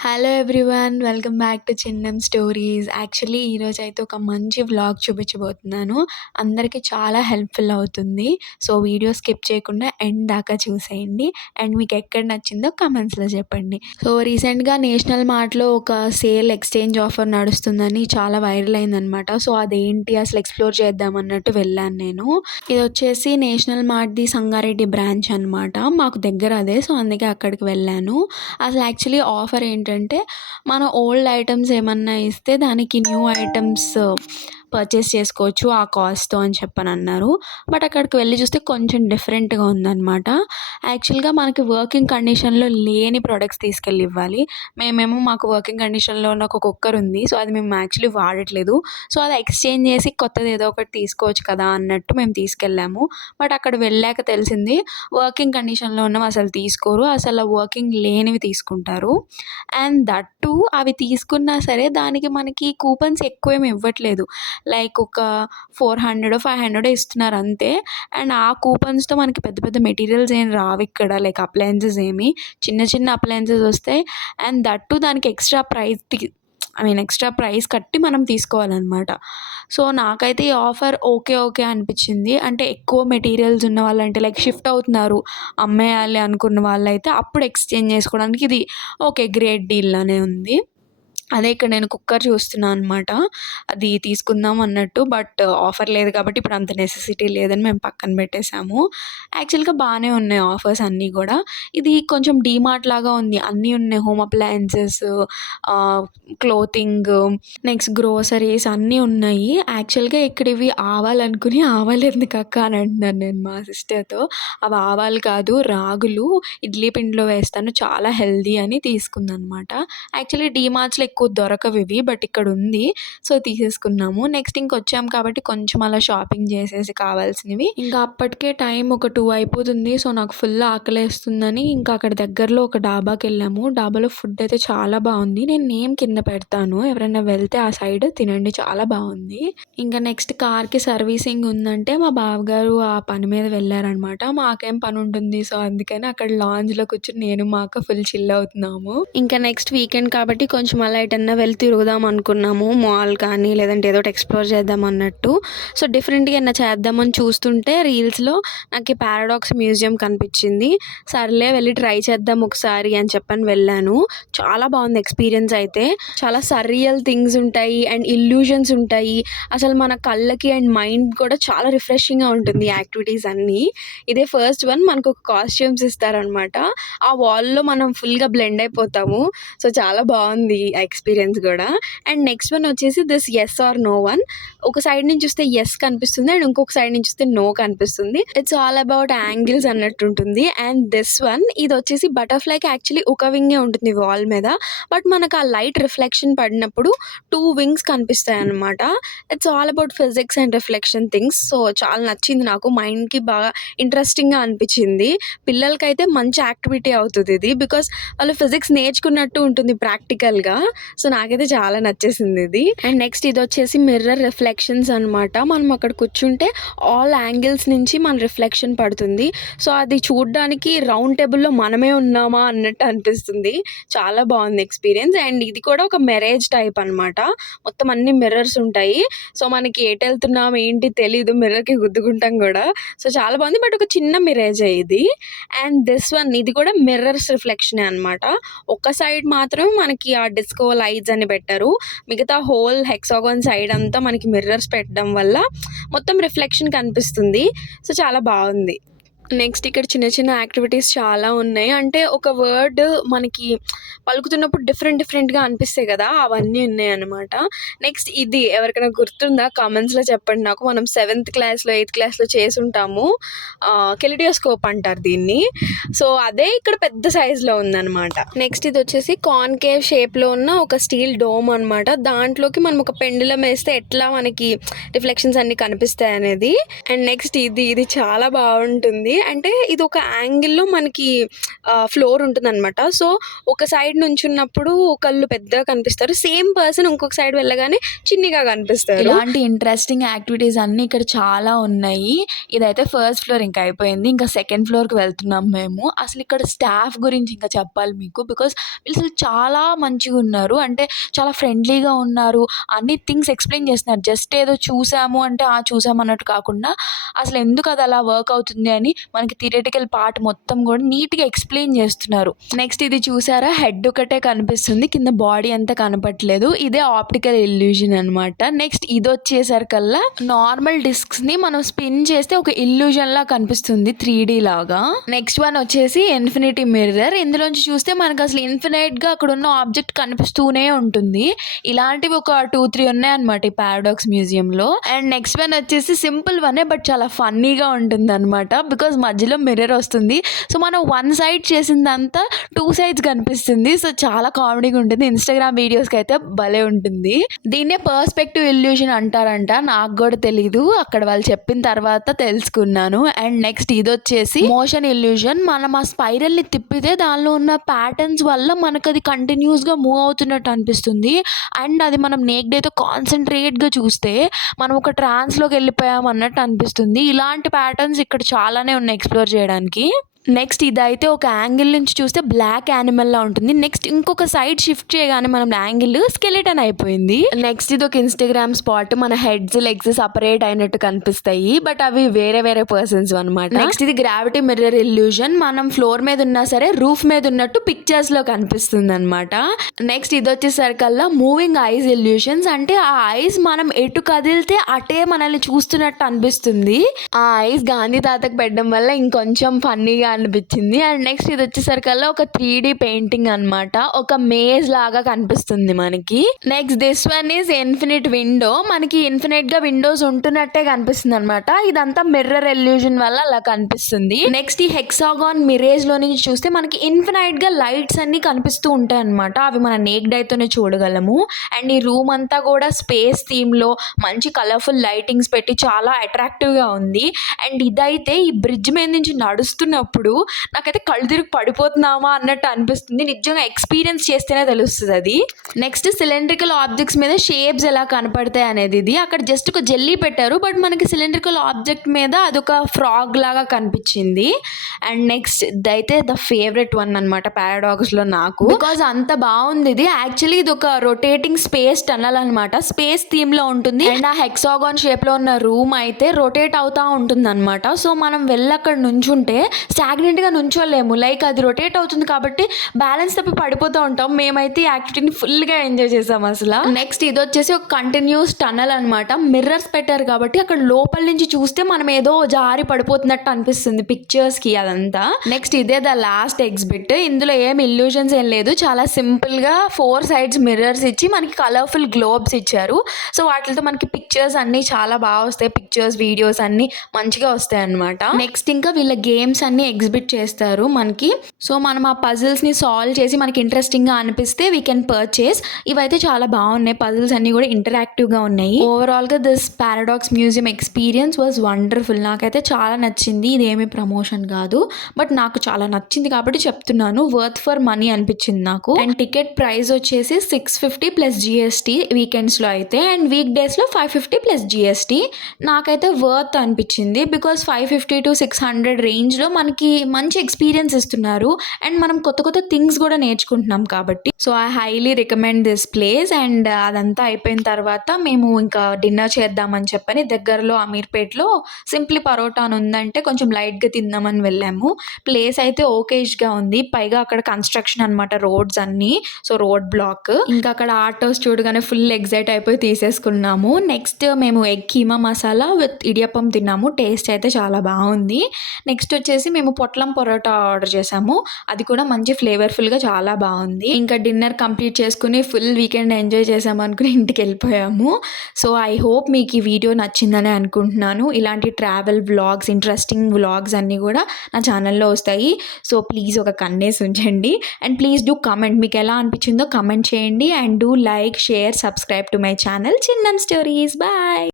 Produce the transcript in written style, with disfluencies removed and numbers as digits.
Hello everyone. Welcome back to Chinnam stories. Actually ఈరోజైతే ఒక మంచి వ్లాగ్ చూపించబోతున్నాను. అందరికీ చాలా హెల్ప్‌ఫుల్ అవుతుంది. సో, వీడియో స్కిప్ చేయకుండా ఎండ్ దాకా చూసేయండి. అండ్ మీకు ఎక్కడ నచ్చిందో కామెంట్స్‌లో చెప్పండి. సో, రీసెంట్‌గా నేషనల్ మార్ట్‌లో ఒక సేల్ ఎక్స్చేంజ్ ఆఫర్ నడుస్తుందని చాలా వైరల్ అయిందనమాట. సో, అదేంటి అసలు ఎక్స్‌ప్లోర్ చేద్దాం అన్నట్టు వెళ్ళాను నేను. ఇదొచ్చేసి నేషనల్ మార్ట్‌ది సంగారెడ్డి బ్రాంచ్ అనమాట. మాకు దగ్గర అదే. సో, అందుకే అక్కడికి వెళ్ళాను. అసలు యాక్చువల్లీ ఆఫర్ ఏంటంటే, మన ఓల్డ్ ఐటెమ్స్ ఏమన్నా ఇస్తే దానికి న్యూ ఐటెమ్స్ పర్చేస్ చేసుకోవచ్చు ఆ కాస్ట్‌తో అని చెప్పనన్నారు. బట్ అక్కడికి వెళ్లి చూస్తే కొంచెం డిఫరెంట్‌గా ఉందనమాట. యాక్చువల్‌గా మనకి వర్కింగ్ కండిషన్‌లో లేని ప్రొడక్ట్స్ తీసుకెళ్ళి ఇవ్వాలి. మేమేమో మాకు వర్కింగ్ కండిషన్‌లో ఉన్న ఒక కుక్కర్ ఉంది. సో, అది మేము యాక్చువల్లీ వాడట్లేదు. సో, అది ఎక్స్చేంజ్ చేసి కొత్తది ఏదో ఒకటి తీసుకోవచ్చు కదా అన్నట్టు మేము తీసుకెళ్ళాము. బట్ అక్కడ వెళ్ళాక తెలిసింది వర్కింగ్ కండిషన్‌లో ఉన్నవి అసలు తీసుకోరు. అసలు వర్కింగ్ లేనివి తీసుకుంటారు. అండ్ దట్ టూ అవి తీసుకున్నా సరే దానికి మనకి కూపన్స్ ఎక్కువేమి ఇవ్వట్లేదు. లైక్ ఒక 400, 500 ఇస్తున్నారు అంతే. అండ్ ఆ కూపన్స్‌తో మనకి పెద్ద పెద్ద మెటీరియల్స్ ఏం రావిక్కడ. లైక్ అప్లయెన్సెస్ ఏమి. చిన్న చిన్న అప్లయెన్సెస్ వస్తాయి. అండ్ దట్ టూ దానికి ఎక్స్ట్రా ప్రైస్ కట్టి మనం తీసుకోవాలనమాట. సో, నాకైతే ఈ ఆఫర్ ఓకే అనిపించింది. అంటే ఎక్కువ మెటీరియల్స్ ఉన్న వాళ్ళంటే లైక్ షిఫ్ట్ అవుతున్నారు, అమ్మేయాలి అనుకున్న వాళ్ళైతే అప్పుడు ఎక్స్చేంజ్ చేసుకోవడానికి ఇది ఓకే, గ్రేట్ డీల్ అనే ఉంది. అదే ఇక్కడ నేను కుక్కర్ చూస్తున్నా అనమాట. అది తీసుకుందాం అన్నట్టు. బట్ ఆఫర్ లేదు కాబట్టి ఇప్పుడు అంత నెసెసిటీ లేదని మేము పక్కన పెట్టేసాము. యాక్చువల్‌గా బానే ఉన్నాయి ఆఫర్స్ అన్నీ గూడా. ఇది కొంచెం డీమార్ట్ లాగా ఉంది. అన్నీ ఉన్నాయి. Home appliances, clothing, next groceries అన్నీ ఉన్నాయి. యాక్చువల్‌గా ఇక్కడ ఇవి ఆవాలనుకుని ఆవాలు ఎందుకక్క అని అంటున్నాను నేను మా సిస్టర్‌తో. అవి ఆవాలు కాదు, రాగులు. ఇడ్లీ పిండిలో వేస్తాను, చాలా హెల్తీ అని తీసుకుందనమాట. యాక్చువల్లీ డీమార్ట్స్‌లో ఎక్కువ దొరకవివి. బట్ ఇక్కడుంది. సో, తీసేసుకున్నాము. నెక్స్ట్ ఇంకొచ్చాం కాబట్టి కొంచెం అలా షాపింగ్ చేసేసి కావాల్సినవి. ఇంకా అప్పటికే టైం ఒక 2 అయిపోతుంది. సో, నాకు ఫుల్ ఆకలేస్తుందని ఇంకా అక్కడ దగ్గరలో ఒక డాబాకెళ్ళాము. డాబాలో ఫుడ్ అయితే చాలా బావుంది. నేను నేమ్ కింద పెడతాను. ఎవరైనా వెళ్తే ఆ సైడ్ తినండి, చాలా బావుంది. ఇంకా నెక్స్ట్ కార్‌కి సర్వీసింగ్ ఉందంటే మా బావగారు ఆ పని మీద వెళ్లారనమాట. మాకేం పనుంటుంది. సో, అందుకని అక్కడ లాంజ్‌లో కూర్చొని నేను మా అక్క ఫుల్ చిల్ అవుతున్నాము. ఇంకా నెక్స్ట్ వీకెండ్ కాబట్టి కొంచెం అలా ఎటన్నా వెళ్ళి తిరుగుదాం అనుకున్నాము. మాల్ కానీ లేదంటే ఏదో ఒకటి ఎక్స్‌ప్లోర్ చేద్దాం అన్నట్టు. సో, డిఫరెంట్‌గా ఏమన్నా చేద్దామని చూస్తుంటే రీల్స్‌లో నాకు ఈ పారాడాక్స్ మ్యూజియం కనిపించింది. సర్లే వెళ్ళి ట్రై చేద్దాం ఒకసారి అని చెప్పని వెళ్ళాను. చాలా బాగుంది ఎక్స్‌పీరియన్స్ అయితే. చాలా సర్రియల్ థింగ్స్ ఉంటాయి అండ్ ఇల్యూషన్స్ ఉంటాయి. అసలు మన కళ్ళకి అండ్ మైండ్ కూడా చాలా రిఫ్రెషింగ్‌గా ఉంటుంది ఈ యాక్టివిటీస్ అన్నీ. ఇదే ఫస్ట్ వన్. మనకు ఒక కాస్ట్యూమ్స్ ఇస్తారనమాట. ఆ వాల్‌లో మనం ఫుల్‌గా బ్లెండ్ అయిపోతాము. సో, చాలా బాగుంది ఆ ఎక్స్‌పీరియన్స్ గూడా. అండ్ నెక్స్ట్ వన్ వచ్చేసి this yes or no one. ఒక సైడ్ నుంచి చూస్తే యెస్ కనిపిస్తుంది అండ్ ఇంకొక సైడ్ నుంచి చూస్తే నో కనిపిస్తుంది. ఇట్స్ ఆల్ అబౌట్ యాంగిల్స్ అన్నట్టుంటుంది. అండ్ దిస్ వన్ ఇదొచ్చేసి బటర్‌ఫ్లైకి యాక్చువల్లీ ఒక వింగే ఉంటుంది వాల్ మీద. బట్ మనకు ఆ లైట్ రిఫ్లెక్షన్ పడినప్పుడు 2 వింగ్స్ కనిపిస్తాయన్నమాట. It's all about physics and reflection things. So, చాలా నచ్చింది నాకు. మైండ్‌కి బాగా ఇంట్రెస్టింగ్‌గా అనిపించింది. పిల్లలకైతే మంచి యాక్టివిటీ అవుతది ఇది. బికాజ్ వాళ్ళు ఫిజిక్స్ నేర్చుకున్నట్టు ఉంటుంది ప్రాక్టికల్‌గా. సో, నాకైతే చాలా నచ్చేసింది ఇది. అండ్ నెక్స్ట్ ఇదొచ్చేసి మిర్రర్ రిఫ్లెక్షన్స్ అనమాట. మనం అక్కడ కూర్చుంటే ఆల్ యాంగిల్స్ నుంచి మన రిఫ్లెక్షన్ పడుతుంది. సో, అది చూడ్డానికి రౌండ్ టేబుల్‌లో మనమే ఉన్నామా అన్నట్టు అనిపిస్తుంది. చాలా బాగుంది ఎక్స్‌పీరియన్స్. అండ్ ఇది కూడా ఒక మెరేజ్ టైప్ అనమాట. మొత్తం అన్ని మిర్రర్స్ ఉంటాయి. సో, మనకి ఎటెళ్తున్నాం ఏంటి తెలీదు. మిర్రర్‌కి గుద్దుకుంటాం గూడా. సో, చాలా బాగుంది. బట్ ఒక చిన్న మిరేజే ఇది. అండ్ దిస్ వన్ ఇది కూడా మిర్రర్స్ రిఫ్లెక్షనే అనమాట. ఒక సైడ్ మాత్రం మనకి ఆ డిస్కో లైట్స్ అని పెట్టారు. మిగతా హోల్ హెక్సాగాన్ సైడ్ అంతా మనకి మిర్రర్స్ పెట్టడం వల్ల మొత్తం రిఫ్లెక్షన్ కనిపిస్తుంది. సో, చాలా బాగుంది. నెక్స్ట్ ఇక్కడ చిన్న చిన్న యాక్టివిటీస్ చాలా ఉన్నాయి. అంటే ఒక వర్డ్ మనకి పలుకుతున్నప్పుడు డిఫరెంట్‌గా అనిపిస్తాయి కదా! అవన్నీ ఉన్నాయన్నమాట. నెక్స్ట్ ఇది ఎవరికైనా గుర్తుందా? కామెంట్స్‌లో చెప్పండి నాకు. మనం 7th క్లాస్‌లో, 8th క్లాస్‌లో చేసుంటాము. కెలిడియోస్కోప్ అంటారు దీన్ని. సో, అదే ఇక్కడ పెద్ద సైజులో ఉందన్నమాట. నెక్స్ట్ ఇదొచ్చేసి కాన్కేవ్ షేప్‌లో ఉన్న ఒక స్టీల్ డోమ్ అనమాట. దాంట్లోకి మనం ఒక పెండులం ఏస్తే ఎట్లా మనకి రిఫ్లెక్షన్స్ అన్నీ కనిపిస్తాయనేది. అండ్ నెక్స్ట్ ఇది చాలా బావుంటుంది. అంటే ఇది ఒక యాంగిల్‌లో మనకి ఫ్లోర్ ఉంటుందనమాట. సో, ఒక సైడ్ నుంచున్నప్పుడు కళ్ళు పెద్దగా కనిపిస్తారు. సేమ్ పర్సన్ ఇంకొక సైడ్ వెళ్ళగానే చిన్నిగా కనిపిస్తారు. ఇలాంటి ఇంట్రెస్టింగ్ యాక్టివిటీస్ అన్నీ ఇక్కడ చాలా ఉన్నాయి. ఇదైతే ఫస్ట్ ఫ్లోర్ ఇంకా అయిపోయింది. ఇంకా సెకండ్ ఫ్లోర్‌కి వెళ్తున్నాం మేము. అసలు ఇక్కడ స్టాఫ్ గురించి ఇంకా చెప్పాలి మీకు. బికాజ్ వీళ్ళు చాలా మంచిగున్నారు. అంటే చాలా ఫ్రెండ్లీగా ఉన్నారు. అన్ని థింగ్స్ ఎక్స్‌ప్లెయిన్ చేస్తున్నారు. జస్ట్ ఏదో చూసాము అంటే చూసాము అన్నట్టు కాకుండా అసలు ఎందుకు అది అలా వర్క్ అవుతుంది అని మనకి థియరిటికల్ పార్ట్ మొత్తం కూడా నీట్‌గా ఎక్స్‌ప్లెయిన్ చేస్తున్నారు. నెక్స్ట్ ఇది చూసారా, హెడ్ ఒకటే కనిపిస్తుంది. కింద బాడీ అంతా కనపట్లేదు. ఇదే ఆప్టికల్ ఇల్యూషన్ అనమాట. నెక్స్ట్ ఇదొచ్చేసరికల్లా నార్మల్ డిస్క్స్‌ని మనం స్పిన్ చేస్తే ఒక ఇల్యూషన్ లా కనిపిస్తుంది 3D లాగా. నెక్స్ట్ వన్ వచ్చేసి ఇన్ఫినిటీ మిర్రర్. ఇందులోంచి చూస్తే మనకు అసలు ఇన్ఫినైట్‌గా అక్కడ ఉన్న ఆబ్జెక్ట్ కనిపిస్తూనే ఉంటుంది. ఇలాంటివి ఒక 2-3 ఉన్నాయన్నమాట ఈ పారాడాక్స్ మ్యూజియంలో. అండ్ నెక్స్ట్ వన్ వచ్చేసి సింపుల్ వనే బట్ చాలా ఫన్నీగా ఉంటుందన్నమాట. బికాజ్ మధ్యలో మిర్రర్ వస్తుంది. సో మనం వన్ సైడ్ చేసిందంతా 2 సైడ్స్ కనిపిస్తుంది. సో చాలా కామెడీగా ఉంటుంది. ఇన్స్టాగ్రామ్ వీడియోస్కి అయితే భలే ఉంటుంది. దీన్నే పర్స్పెక్టివ్ ఇల్యూషన్ అంటారంట. నాకు కూడా తెలీదు, అక్కడ వాళ్ళు చెప్పిన తర్వాత తెలుసుకున్నాను. అండ్ నెక్స్ట్ ఇది వచ్చేసి మోషన్ ఇల్యూషన్. మనం ఆ స్పైరల్ ని తిప్పితే దానిలో ఉన్న ప్యాటర్న్స్ వల్ల మనకు అది కంటిన్యూస్ గా మూవ్ అవుతున్నట్టు అనిపిస్తుంది. అండ్ అది మనం నేక్డ్ అయితే కాన్సన్ట్రేట్ గా చూస్తే మనం ఒక ట్రాన్స్ లోకి వెళ్ళిపోయాం అన్నట్టు అనిపిస్తుంది. ఇలాంటి ప్యాటర్న్స్ ఇక్కడ చాలానే ఉన్నాయి ఎక్స్ప్లోర్ చేయడానికి. నెక్స్ట్ ఇదైతే ఒక యాంగిల్ నుంచి చూస్తే బ్లాక్ యానిమల్ లా ఉంటుంది. నెక్స్ట్ ఇంకొక సైడ్ షిఫ్ట్ చేయగానే మనం యాంగిల్ స్కెలిటన్ అయిపోయింది. నెక్స్ట్ ఇది ఒక ఇన్స్టాగ్రామ్ స్పాట్. మన హెడ్స్ లెగ్స్ సపరేట్ అయినట్టు కనిపిస్తాయి బట్ అవి వేరే వేరే పర్సన్స్ అనమాట. నెక్స్ట్ ఇది గ్రావిటీ మిర్రర్ ఇల్యూషన్. మనం ఫ్లోర్ మీద ఉన్నా సరే రూఫ్ మీద ఉన్నట్టు పిక్చర్స్ లో కనిపిస్తుంది అనమాట. నెక్స్ట్ ఇది వచ్చేసరికల్లా మూవింగ్ ఐస్ ఇల్యూషన్స్. అంటే ఆ ఐస్ మనం ఎటు కదిలితే అటే మనల్ని చూస్తున్నట్టు అనిపిస్తుంది. ఆ ఐస్ గాంధీ తాతకు పెట్టడం వల్ల ఇంకొంచెం ఫన్నీగా అనిపించింది. అండ్ నెక్స్ట్ ఇది వచ్చేసరికల్లా ఒక 3D పెయింటింగ్ అనమాట. ఒక మేజ్ లాగా కనిపిస్తుంది మనకి. Next this one is infinite window. మనకి ఇన్ఫినిట్ గా విండోస్ ఉంటున్నట్టే కనిపిస్తుంది అనమాట. ఇదంతా మిర్రర్ ఇల్యూషన్ వల్ల అలా కనిపిస్తుంది. నెక్స్ట్ ఈ హెక్సాగాన్ మిరేజ్ లో నుంచి చూస్తే మనకి ఇన్ఫినైట్ గా లైట్స్ అన్ని కనిపిస్తూ ఉంటాయి అనమాట. అవి మన నేక్డ్ ఐతోనే చూడగలము. అండ్ ఈ రూమ్ అంతా కూడా స్పేస్ థీమ్ లో మంచి కలర్ఫుల్ లైటింగ్స్ పెట్టి చాలా అట్రాక్టివ్ గా ఉంది. అండ్ ఇదైతే ఈ బ్రిడ్జ్ మీద నుంచి నడుస్తున్నప్పుడు నాకైతే కళ్ళు తిరిగి పడిపోతున్నామా అన్నట్టు అనిపిస్తుంది. నిజంగా ఎక్స్పీరియన్స్ చేస్తేనే తెలుస్తుంది అది. నెక్స్ట్ సిలిండ్రికల్ ఆబ్జెక్ట్స్ మీద షేప్స్ ఎలా కనపడతాయి అనేది ఇది. అక్కడ జస్ట్ ఒక జెల్లీ పెట్టారు బట్ మనకి సిలిండ్రికల్ ఆబ్జెక్ట్ మీద అదొక ఫ్రాగ్ లాగా కనిపించింది. అండ్ నెక్స్ట్ ఇదైతే ద ఫేవరెట్ వన్ అనమాట పారాడాక్స్ లో నాకు. బికాజ్ అంత బాగుంది ఇది. యాక్చువల్లీ ఇది ఒక రొటేటింగ్ స్పేస్ టనల్ అనమాట. స్పేస్ థీమ్ లో ఉంటుంది. అండ్ ఆ హెక్సాగాన్ షేప్ లో ఉన్న రూమ్ అయితే రొటేట్ అవుతా ఉంటుంది అనమాట. సో మనం వెళ్ళి అక్కడ నుంచుంటే స్టాగ్నెంట్ గా నుంచోలేము. లైక్ అది రొటేట్ అవుతుంది కాబట్టి బ్యాలెన్స్ తప్పి పడిపోతూ ఉంటాం. మేమైతే యాక్టివిటీని ఫుల్ గా ఎంజాయ్ చేసాం అసలు. నెక్స్ట్ ఇది వచ్చేసి ఒక కంటిన్యూస్ టనల్ అనమాట. మిర్రర్స్ పెట్టారు కాబట్టి అక్కడ లోపల నుంచి చూస్తే మనం ఏదో జారి పడిపోతున్నట్టు అనిపిస్తుంది పిక్చర్స్ కి అదంతా. నెక్స్ట్ ఇదే ద లాస్ట్ ఎగ్జిబిట్. ఇందులో ఏం ఇల్యూషన్స్ ఏం లేదు. చాలా సింపుల్ గా 4 సైడ్స్ మిర్రర్స్ ఇచ్చి మనకి కలర్ఫుల్ గ్లోబ్స్ ఇచ్చారు. సో వాటితో మనకి పిక్చర్స్ అన్ని చాలా బాగా వస్తాయి. పిక్చర్స్ వీడియోస్ అన్ని మంచిగా వస్తాయి అనమాట. నెక్స్ట్ ఇంకా వీళ్ళ గేమ్స్ అన్ని ఎగ్జిబిట్ చేస్తారు మనకి. సో మనం ఆ పజిల్స్ ని సాల్వ్ చేసి మనకి ఇంట్రెస్టింగ్ గా అనిపిస్తే వీ కెన్ పర్చేస్. ఇవైతే చాలా బాగున్నాయి. పజిల్స్ అన్ని కూడా ఇంటరాక్టివ్ గా ఉన్నాయి. ఓవరాల్ గా this paradox museum experience was wonderful. నాకైతే చాలా నచ్చింది. ఇదేమి ప్రమోషన్ కాదు బట్ నాకు చాలా నచ్చింది కాబట్టి చెప్తున్నాను. వర్త్ ఫర్ మనీ అనిపించింది నాకు. అండ్ టికెట్ ప్రైస్ వచ్చేసి 650 ప్లస్ జిఎస్టీ వీకెండ్స్ లో అయితే. అండ్ వీక్ డేస్ లో 550 ప్లస్ జిఎస్టీ. నాకైతే వర్త్ అనిపించింది. బికాస్ 550 to 600 రేంజ్ లో మనకి మంచి ఎక్స్పీరియన్స్ ఇస్తున్నారు. అండ్ మనం కొత్త కొత్త థింగ్స్ కూడా నేర్చుకుంటున్నాం కాబట్టి. So I highly recommend this place. And అదంతా అయిపోయిన తర్వాత మేము ఇంకా డిన్నర్ చేద్దామని చెప్పని దగ్గరలో అమీర్పేట్లో సింప్లీ పరోటా అని ఉందంటే కొంచెం లైట్గా తిందామని వెళ్ళాము. ప్లేస్ అయితే ఓకేష్గా ఉంది. పైగా అక్కడ కన్స్ట్రక్షన్ అనమాట, రోడ్స్ అన్నీ. So road block. ఇంకా అక్కడ ఆటోస్ చూడగానే ఫుల్ ఎగ్జైట్ అయిపోయి తీసేసుకున్నాము. నెక్స్ట్ మేము ఎగ్ కీమా మసాలా విత్ ఇడియప్పం తిన్నాము. టేస్ట్ అయితే చాలా బాగుంది. నెక్స్ట్ వచ్చేసి మేము పొట్లం పరోటా ఆర్డర్ చేసాము. అది కూడా మంచి ఫ్లేవర్ఫుల్గా చాలా బాగుంది. ఇంకా డిన్నర్ కంప్లీట్ చేసుకుని ఫుల్ వీకెండ్ ఎంజాయ్ చేసాము అనుకుని ఇంటికి వెళ్ళిపోయాము. సో ఐ హోప్ మీకు ఈ వీడియో నచ్చిందని అనుకుంటున్నాను. ఇలాంటి ట్రావెల్ వ్లాగ్స్, ఇంట్రెస్టింగ్ వ్లాగ్స్ అన్నీ కూడా నా ఛానల్లో వస్తాయి. సో ప్లీజ్ ఒక కన్నేసి ఉంచండి. అండ్ ప్లీజ్ డూ కమెంట్, మీకు ఎలా అనిపించిందో కమెంట్ చేయండి. And do like, share, subscribe to my channel Chinnam stories. Bye.